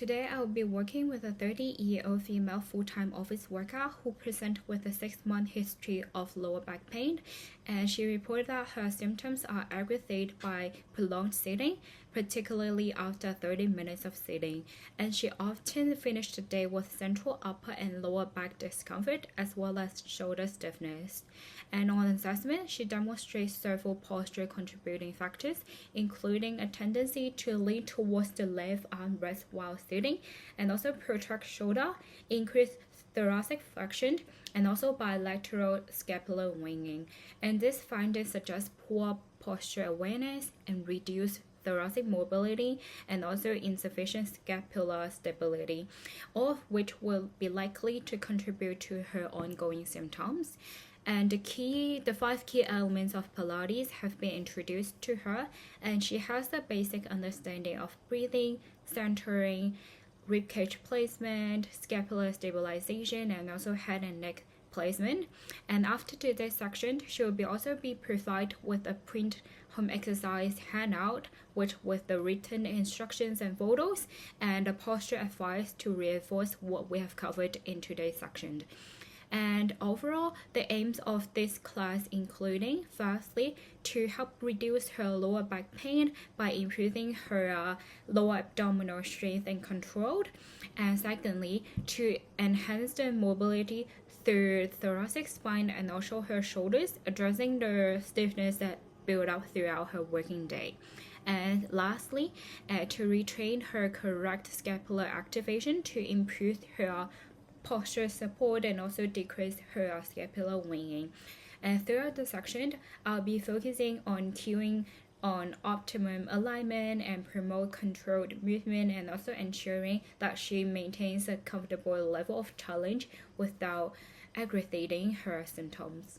Today I will be working with a 30-year-old female full-time office worker who presents with a 6-month history of lower back pain, and she reported that her symptoms are aggravated by prolonged sitting, particularly after 30 minutes of sitting, and she often finished the day with central upper and lower back discomfort as well as shoulder stiffness. And on assessment, she demonstrates several posture contributing factors, including a tendency to lean towards the left armrest while sitting, and also protract shoulder, increased thoracic flexion, and also bilateral scapular winging. And this finding suggests poor posture awareness and reduced thoracic mobility and also insufficient scapular stability, all of which will be likely to contribute to her ongoing symptoms. And the 5 key elements of Pilates have been introduced to her, and she has the basic understanding of breathing, centering, ribcage placement, scapular stabilization, and also head and neck placement. And after today's section, she will also be provided with a print home exercise handout, which with the written instructions and photos and a posture advice to reinforce what we have covered in today's section. And overall, the aims of this class including, firstly, to help reduce her lower back pain by improving her lower abdominal strength and control, and secondly, to enhance the mobility through thoracic spine and also her shoulders, addressing the stiffness that build up throughout her working day. And lastly, to retrain her correct scapular activation to improve her posture support and also decrease her scapular winging. And throughout the section, I'll be focusing on cueing on optimum alignment and promote controlled movement, and also ensuring that she maintains a comfortable level of challenge without aggravating her symptoms.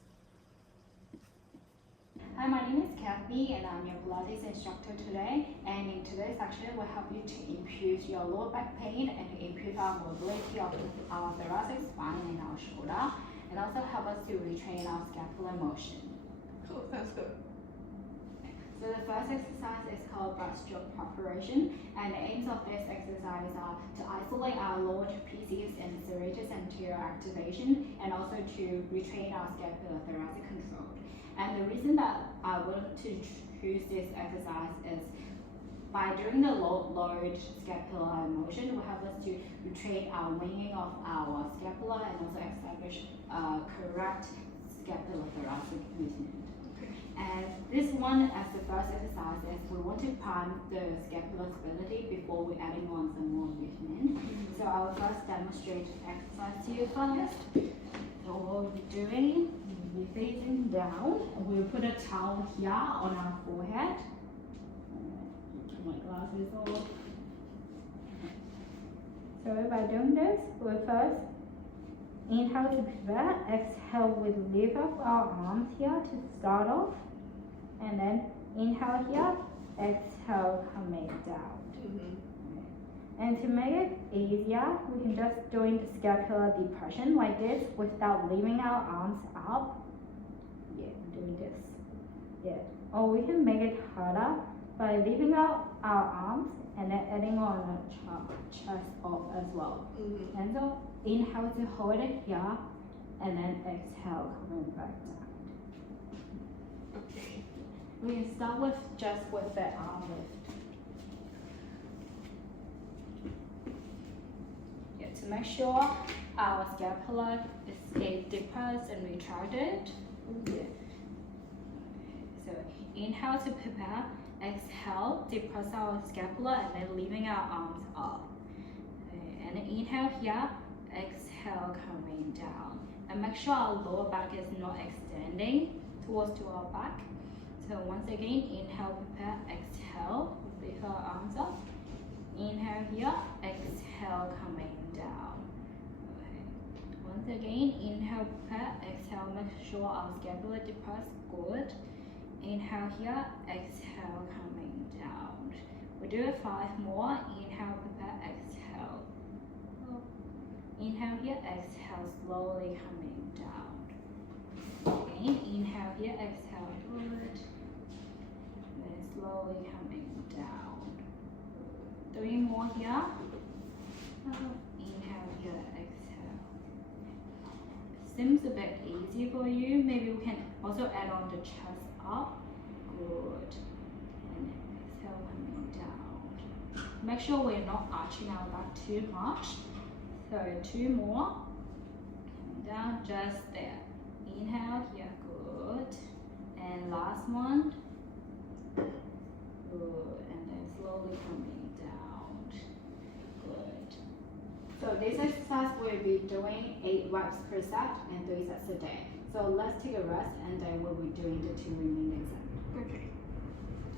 Hi, my name is Cathy and I'm your Pilates instructor today, and in today's section we'll help you to improve your lower back pain and improve our mobility of our thoracic spine and our shoulder, and also help us to retrain our scapular motion. Cool, sounds good. So the first exercise is called breaststroke preparation, and the aims of this exercise are to isolate our lower trapezius and serratus anterior activation, and also to retrain our scapular thoracic control. And the reason that I wanted to choose this exercise is by doing the load scapular motion will help us to retrain our winging of our scapula and also establish correct scapular thoracic movement. And this one, as the first exercise, is we want to prime the scapular stability before we're adding on some more movement. So I will first demonstrate the exercise to you first. So what we'll be doing, we'll be facing down, and we'll put a towel here on our forehead. Put my glasses off. So by doing this, we'll first inhale to pivot, exhale, we lift up our arms here to start off, and then inhale here, exhale, coming down. And to make it easier, we can just do the scapular depression like this without leaving our arms up. Yeah, doing this. Yeah. Or we can make it harder by leaving out our arms and then adding on a chest off as well. And so inhale to hold it here, and then exhale, coming back down. Okay. We can start with just with the arm lift. Yeah, to make sure our scapula is depressed and retracted. Yeah. So inhale to prepare, exhale, depress our scapula, and then leaving our arms up. And then inhale here, exhale, coming down. And make sure our lower back is not extending towards to our back. So once again, inhale, prepare, exhale, lift our arms up. Inhale here, exhale, coming down. Okay. Once again, inhale, prepare, exhale, make sure our scapula depressed, good. Inhale here, exhale, coming down. We'll do it 5 more. Inhale, prepare, exhale. Inhale here, exhale, slowly coming down. Again, inhale here, exhale, good. Then slowly coming down. 3 more here. Inhale here, exhale. Seems a bit easy for you. Maybe we can also add on the chest up. Good. And exhale, coming down. Make sure we're not arching our back too much. So 2 more. Coming down, just there. Inhale here, good. And last one. Good. And then slowly coming down. Good. So this exercise we'll be doing 8 reps per set and 3 sets a day. So let's take a rest and then we'll be doing the 2 remaining sets. Okay.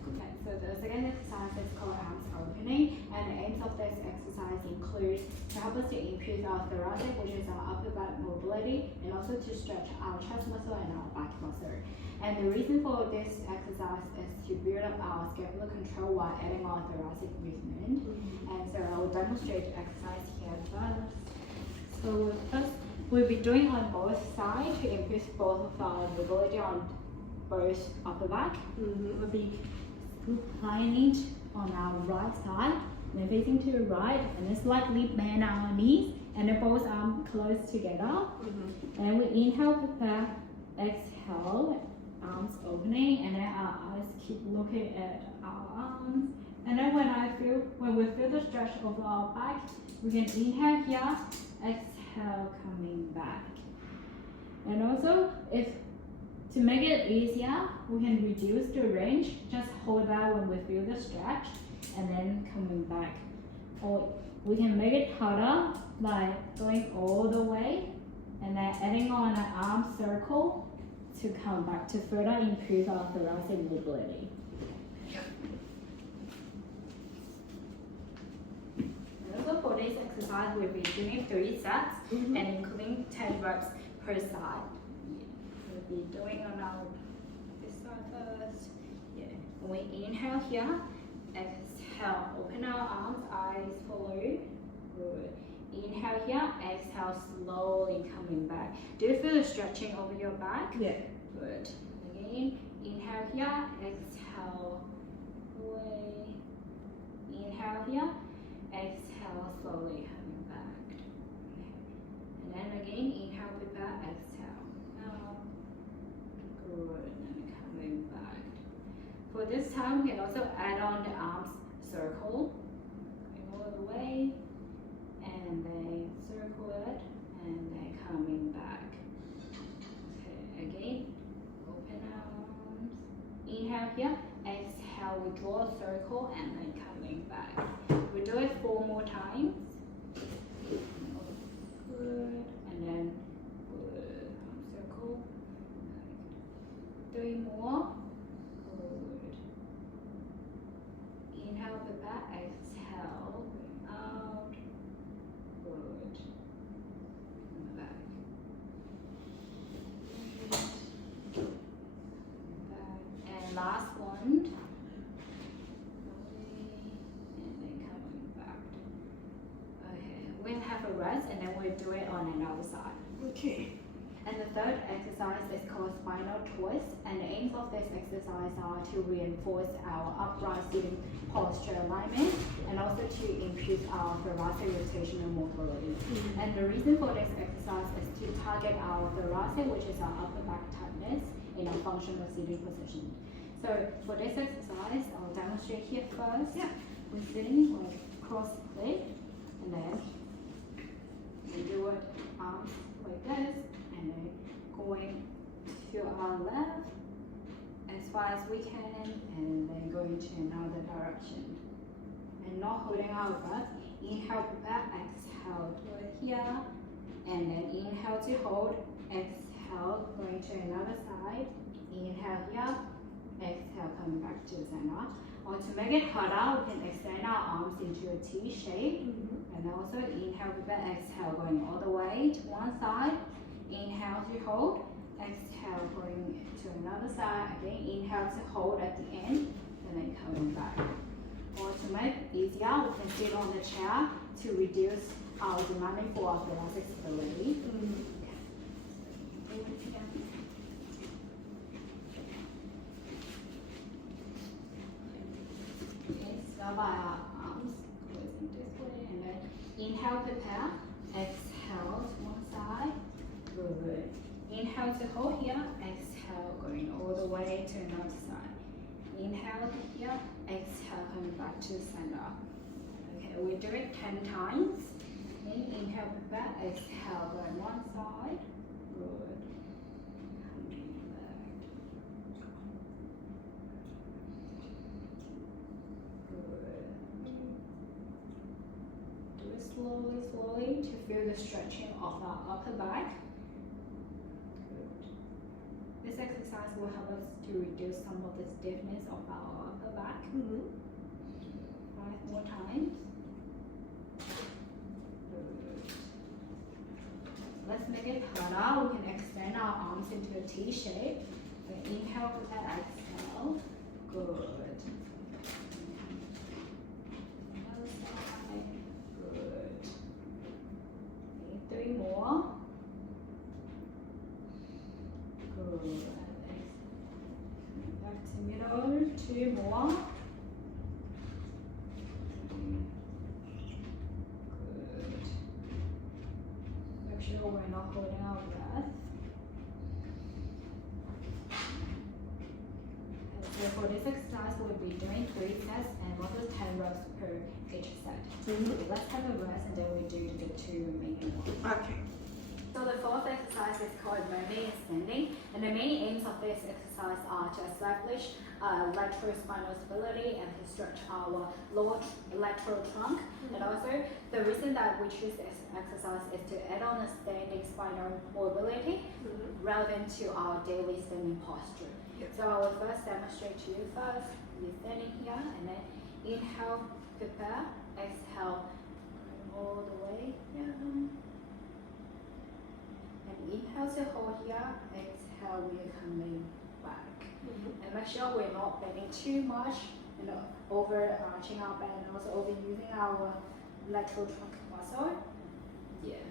Okay, so the second exercise is called arms opening, and the aims of this exercise include to help us to improve our thoracic, which is our upper back mobility, and also to stretch our chest muscle and our back muscle. And the reason for this exercise is to build up our scapular control while adding on thoracic movement. And so I will demonstrate the exercise here first. So first, we'll be doing on both sides to improve both of our mobility on both upper back. We'll be supine it on our right side, then facing to the right, and then slightly bend our knees, and then both arms close together. And we inhale, prepare, exhale, arms opening, and then our eyes keep looking at our arms. And then when we feel the stretch of our back, we can inhale here, exhale, coming back. And also, to make it easier, we can reduce the range. Just hold that when we feel the stretch and then coming back. Or we can make it harder by going all the way and then adding on an arm circle to come back to further improve our thoracic mobility. And also for this exercise, we'll be doing 3 sets and including 10 reps per side. We'll be doing on our this side first. Yeah. When we inhale here, exhale, open our arms, eyes follow. Good. Inhale here, exhale, slowly coming back. Do you feel the stretching over your back? Yeah. Good. Again, inhale here, exhale, away. Inhale here, exhale, slowly coming back. And then again, inhale, prepare, exhale. Now, good, and coming back. For this time, we can also add on the arms circle, going all the way, and then circle it, and then coming back. Okay, again, open our arms. Inhale here, exhale, we draw a circle, and then coming back. We do it 4 more times. Good, and then good, arm circle. 3 more. Good. Inhale, prepare, exhale, going out. Good. Come back. And last one. And then coming back. Okay, we'll have a rest and then we'll do it on another side. Okay. And the third exercise is called spinal twist, and the aims of this exercise are to reinforce our upright sitting posture alignment and also to improve our thoracic rotational mobility. And the reason for this exercise is to target our thoracic, which is our upper back tightness, in a functional sitting position. So for this exercise, I'll demonstrate here first. Yeah. We're sitting like cross leg, and then we do it arms like this. And then going to our left as far as we can, and then going to another direction. And not holding our breath. Inhale, prepare, exhale, do it here. And then inhale to hold, exhale, going to another side. Inhale here, exhale, coming back to the center. Or to make it harder, we can extend our arms into a T shape. And also inhale, prepare, exhale, going all the way to one side. Inhale to hold, exhale going to another side. Again, inhale to hold at the end, and then coming back. Or to make it easier, we can sit on the chair to reduce our demanding for our thoracic stability. Okay, start by our arms closing this way, and then inhale. Inhale, prepare. Exhale to one side. Good. Inhale to hold here. Exhale, going all the way to another side. Inhale here. Exhale, coming back to center. Okay, we do it 10 times. Inhale, prepare. Exhale, going one side. Good. Coming back. Good. Do it slowly, slowly to feel the stretching of our upper back. Good. This exercise will help us to reduce some of the stiffness of our upper back. 5 more times. Good. Let's make it harder. We can extend our arms into a T shape. So inhale, prepare, exhale. Good. Other side. Good. Okay, 3 more. Good. Back to middle. 2 more. Good. Make sure we're not holding our breath. So for this exercise, we'll be doing 3 sets and also 10 reps per each set. Okay, let's have a rest and then we do the 2 remaining ones. Okay. So the fourth exercise is called mermaid extending, and the main aims of this exercise are to establish lateral spinal stability and to stretch our lower lateral trunk. And also, the reason that we choose this exercise is to add on a standing spinal mobility relevant to our daily standing posture. So I will first demonstrate to you first. You're standing here, and then inhale, prepare, exhale, all the way down. And inhale to hold here, exhale, we're coming back. And make sure we're not bending too much, overarching our back and also overusing our lateral trunk muscle. Yeah.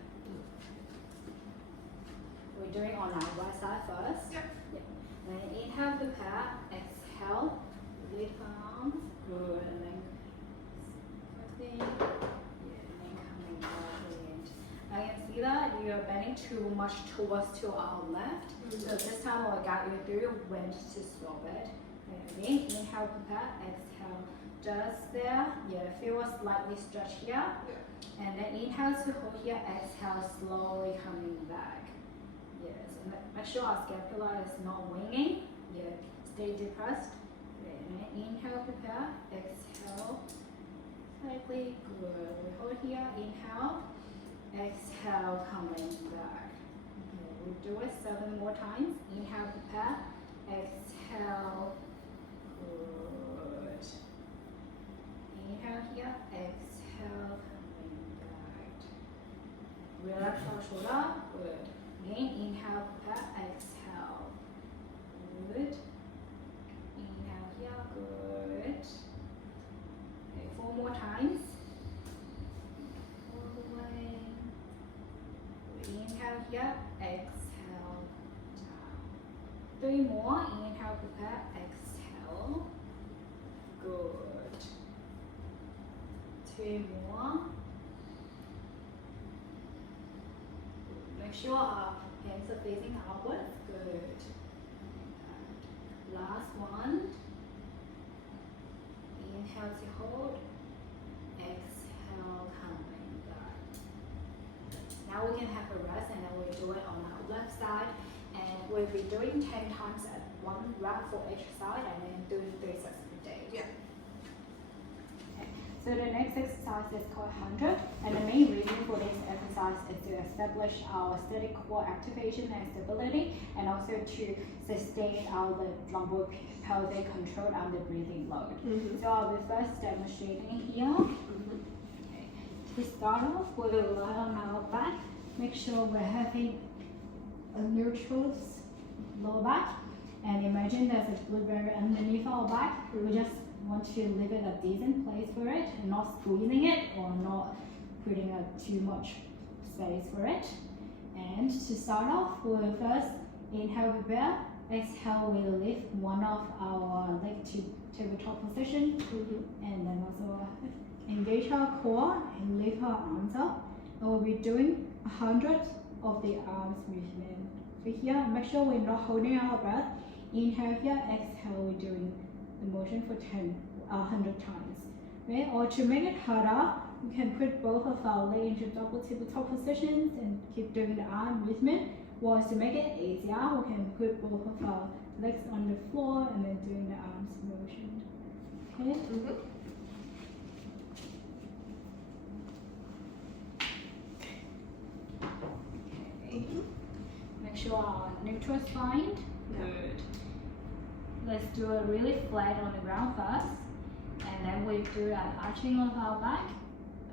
We're doing on our right side first. Yep. Yeah. And inhale, prepare, exhale, lift arms, good, and then lifting, yeah, and then coming back in. I can see that you're bending too much towards to our left. So this time I'll guide you through when to stop it. And again, inhale, prepare, exhale, just there. Yeah, feel a slightly stretch here. And then inhale to hold here, exhale, slowly coming back. Yes, and make sure our scapula is not winging. Yeah, stay depressed. And then inhale, prepare, exhale, slightly, good. We hold here, inhale. Exhale, coming back. Okay, we'll do it 7 more times. Inhale, prepare. Exhale. Good. Inhale here. Exhale, coming back. Relax our shoulder. Good. Again, inhale, prepare. Exhale. Good. Inhale here. Good. Okay, 4 more times. Inhale here, exhale, down. 3 more, inhale, prepare, exhale. Good. 2 more. Make sure our hands are facing outwards. Good. Last one. Inhale to hold. Exhale, coming back. Now we can have a rest and then we'll do it on our left side. And we'll be doing 10 times at 1 rep for each side and then doing 3 sets per day. Yeah. Okay. So the next exercise is called 100. And the main reason for this exercise is to establish our static core activation and stability and also to sustain our lumbar-pelvic control under breathing load. So I'll be first demonstrating here. To start off, we will lie on our back. Make sure we're having a neutral lower back. And imagine there's a blueberry underneath our back. We just want to leave it a decent place for it and not squeezing it or not putting too much space for it. And to start off, we'll first inhale, prepare. Exhale, we'll lift one of our leg to tabletop position. And then also engage our core and lift our arms up, and we'll be doing 100 of the arms movement. So here, make sure we're not holding our breath. Inhale here, exhale, we're doing the motion for 100 times. Okay? Or to make it harder, we can put both of our legs into double tabletop positions and keep doing the arm movement. Or to make it easier, we can put both of our legs on the floor and then doing the arms motion. Okay? Okay. Make sure our neutral spine. Good. Let's do it really flat on the ground first, and then we do an arching of our back.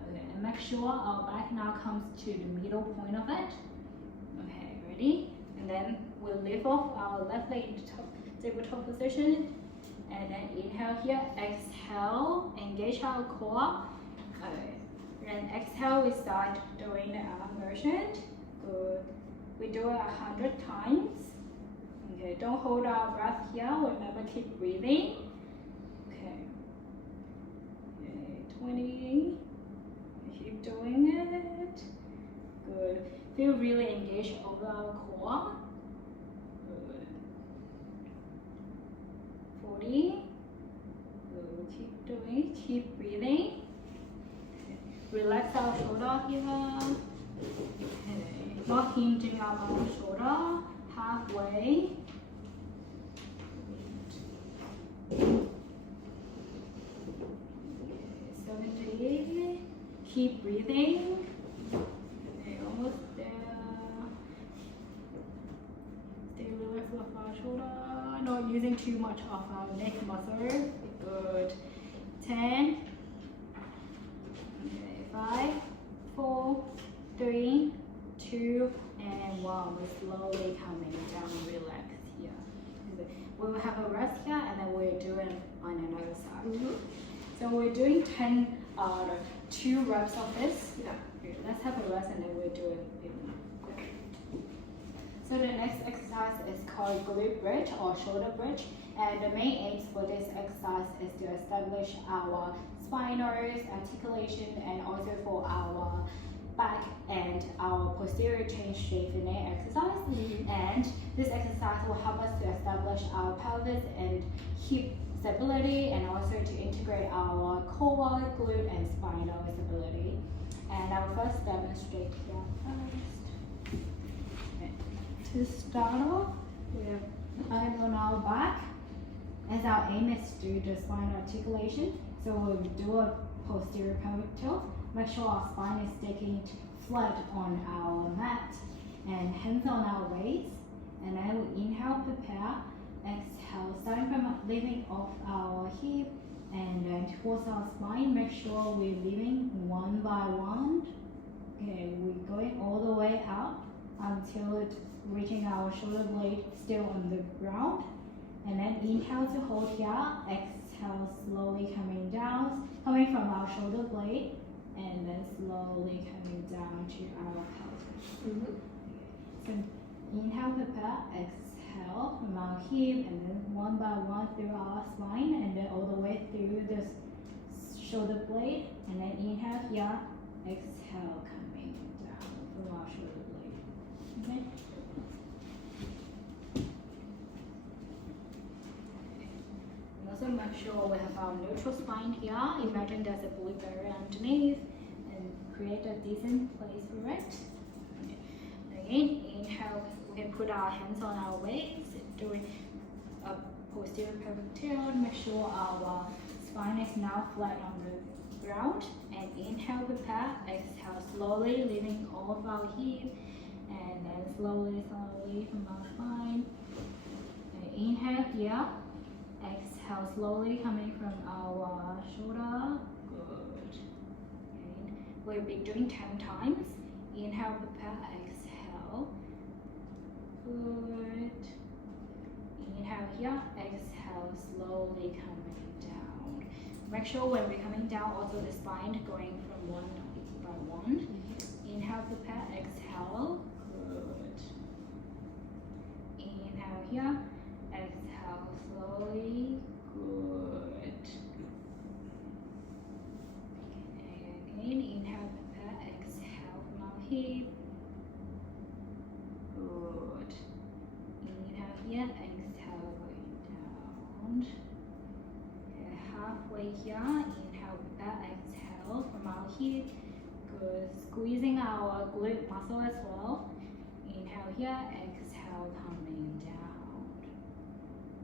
Okay, and make sure our back now comes to the middle point of it. Okay, ready? And then we'll lift off our left leg into tabletop position, and then inhale here, exhale, engage our core. Okay, and exhale, we start doing the arm motion. Good. We do it 100 times. Okay, don't hold our breath here, remember keep breathing. Okay, 20, keep doing it. Good, feel really engaged over our core. Good, 40, good, keep doing, keep breathing. Okay. Relax our shoulder here. Okay. Not hinging our shoulder, halfway. 70. Keep breathing. Okay, almost there. Stay relaxed with our shoulder. Not using too much of our neck muscle. Good. 10. Okay, 5, 4, 3, 2, and 1. We're slowly coming down. Relax here. We will have a rest here, and then we'll do it on another side. So we're doing 2 reps of this. Yeah. Okay, let's have a rest, and then we'll do it. So the next exercise is called glute bridge or shoulder bridge, and the main aims for this exercise is to establish our spinal articulation and also for our back and our posterior chain strengthening exercise. And this exercise will help us to establish our pelvis and hip stability, and also to integrate our core, glute, and spinal stability. And I will first demonstrate here first. Okay. To start off, we have eyes on our back, as our aim is to do the spinal articulation. So we'll do a posterior pelvic tilt. Make sure our spine is sticking flat on our mat, and hands on our waist. And then we inhale, prepare, exhale, starting from lifting off our hip and then towards our spine. Make sure we're lifting one by one. Okay, we're going all the way up until it's reaching our shoulder blade still on the ground. And then inhale to hold here, exhale, slowly coming down, coming from our shoulder blade, and then slowly coming down to our pelvis. So inhale, prepare, exhale from our hip, and then one by one through our spine, and then all the way through the shoulder blade, and then inhale here, exhale, coming down from our shoulder blade. Okay. Also make sure we have our neutral spine here. Imagine there's a blueberry underneath, and create a decent place for it. Again, inhale, we can put our hands on our waist, doing a posterior pelvic tilt. Make sure our spine is now flat on the ground. And inhale, prepare, exhale, slowly lifting off our hip, and then slowly from our spine. And inhale here. Exhale, slowly coming from our shoulder. Good. Okay. We'll be doing 10 times. Inhale, prepare, exhale. Good. Inhale here, exhale, slowly coming down. Make sure when we're coming down, also the spine going from one by one. Inhale, prepare, exhale. Good. Inhale here, exhale slowly. Good. And again, inhale, hip. Good. Inhale here, exhale going down. Okay, halfway here, inhale with that, exhale from our hip. Good. Squeezing our glute muscle as well. Inhale here, exhale coming down.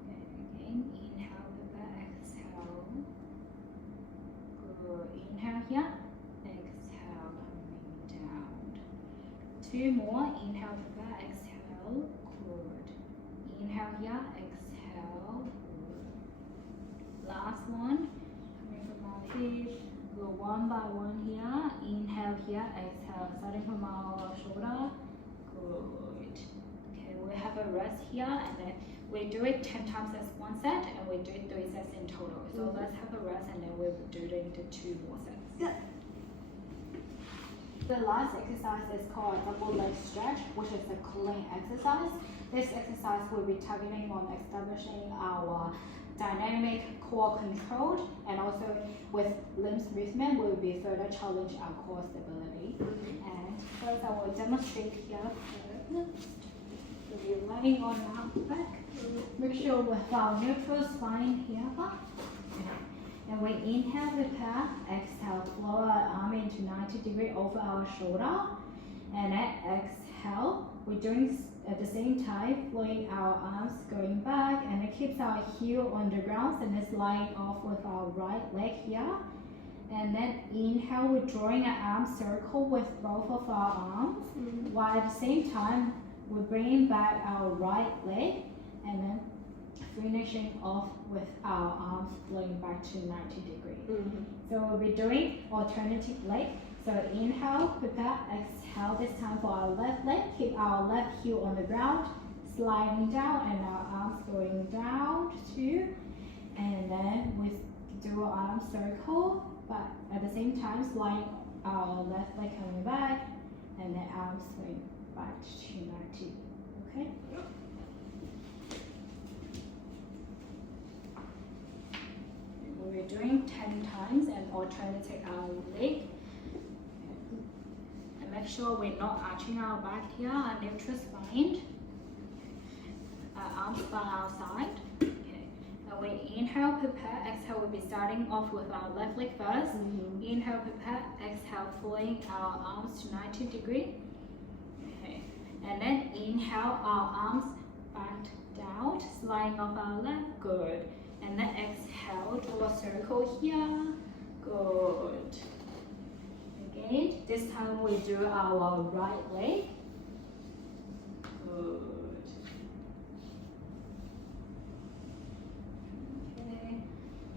Okay, again, inhale with that, exhale. Good. Inhale here, exhale coming down. Two more, inhale with that, exhale. Good. Inhale here, exhale. Good. Last one, coming from our hip. Go one by one here. Inhale here, exhale. Starting from our shoulder. Good. Okay, we have a rest here, and then we do it 10 times as one set, and we do 3 sets in total. So let's have a rest, and then we'll do it into 2 more sets. Yeah. The last exercise is called double leg stretch, which is a clean exercise. This exercise will be targeting on establishing our dynamic core control, and also with limbs movement will be further challenge our core stability. And first I will demonstrate here first. So we're lying on our back. Make sure with our neutral spine here. And we inhale, prepare, exhale, flow our arm into 90 degrees over our shoulder. And then exhale, we're doing at the same time, flowing our arms going back, and it keeps our heel on the ground and it's lying off with our right leg here. And then inhale, we're drawing an arm circle with both of our arms, while at the same time, we're bringing back our right leg, and then finishing off with our arms flowing back to 90 degrees. So we'll be doing alternative leg. So inhale, prepare, exhale. This time for our left leg, keep our left heel on the ground, sliding down, and our arms going down too. And then we do an arm circle, but at the same time, slide our left leg coming back, and then arms swing back to 90. Okay? We're doing 10 times and alternating our leg. And make sure we're not arching our back here, our neutral spine. Arms by our side. Okay. And we inhale, prepare, exhale. We'll be starting off with our left leg first. Inhale, prepare, exhale, flowing our arms to 90 degrees. Okay. And then inhale, our arms back down, sliding off our left. Good. And then exhale, draw a circle here. Good. Again, this time we do our right leg. Good. Okay.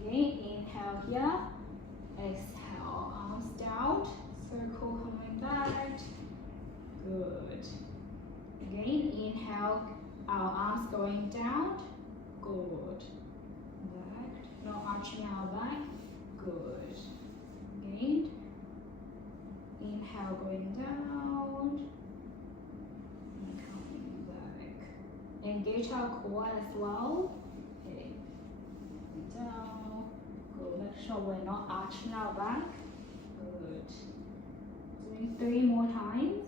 Again, inhale here. Exhale, arms down. Circle coming back. Good. Again, inhale, our arms going down. Good. Back. Not arching our back. Good. Again. Inhale, going down. And coming back. Engage our core as well. Okay. Down. Good. Make sure we're not arching our back. Good. Doing 3 more times.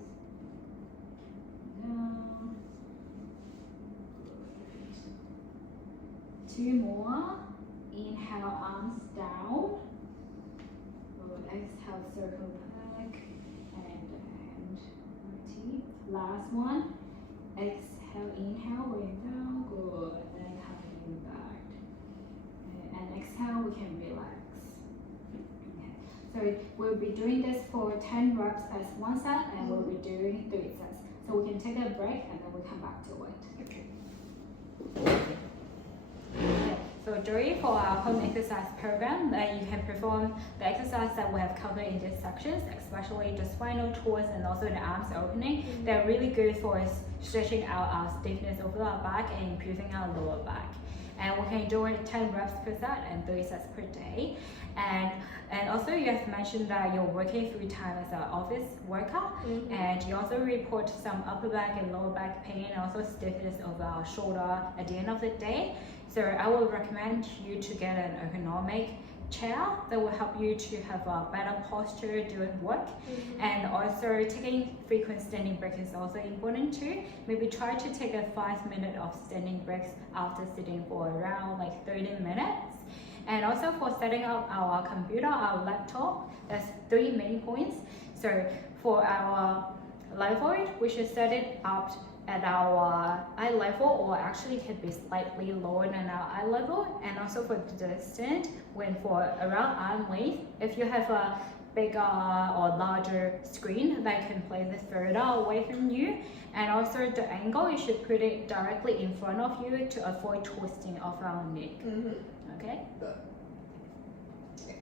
Down. Good. 2 more. Inhale, arms down. Good. Exhale, circle back. And repeat. Last one. Exhale, inhale, going down. Good. And coming back. Okay. And exhale, we can relax. Okay. So we'll be doing this for 10 reps as one set, and we'll be doing 3 sets. So we can take a break and then we'll come back to it. Okay. So during for our home exercise program, you can perform the exercise that we have covered in these sections, especially the spinal tools and also the arms opening. They're really good for stretching out our stiffness over our back and improving our lower back. And we can do it 10 reps per set and 3 sets per day. And also you have mentioned that you're working full time as an office worker, and you also report some upper back and lower back pain and also stiffness of our shoulder at the end of the day. So I would recommend you to get an ergonomic chair that will help you to have a better posture during work. And also taking frequent standing breaks is also important too. Maybe try to take a 5 minute of standing breaks after sitting for around like 30 minutes. And also for setting up our computer, our laptop, there's 3 main points. So for our level, we should set it up at our eye level, or actually it can be slightly lower than our eye level. And also for the distance, when for around arm length, if you have a bigger or larger screen that can place it further away from you. And also the angle, you should put it directly in front of you to avoid twisting of our neck. Okay?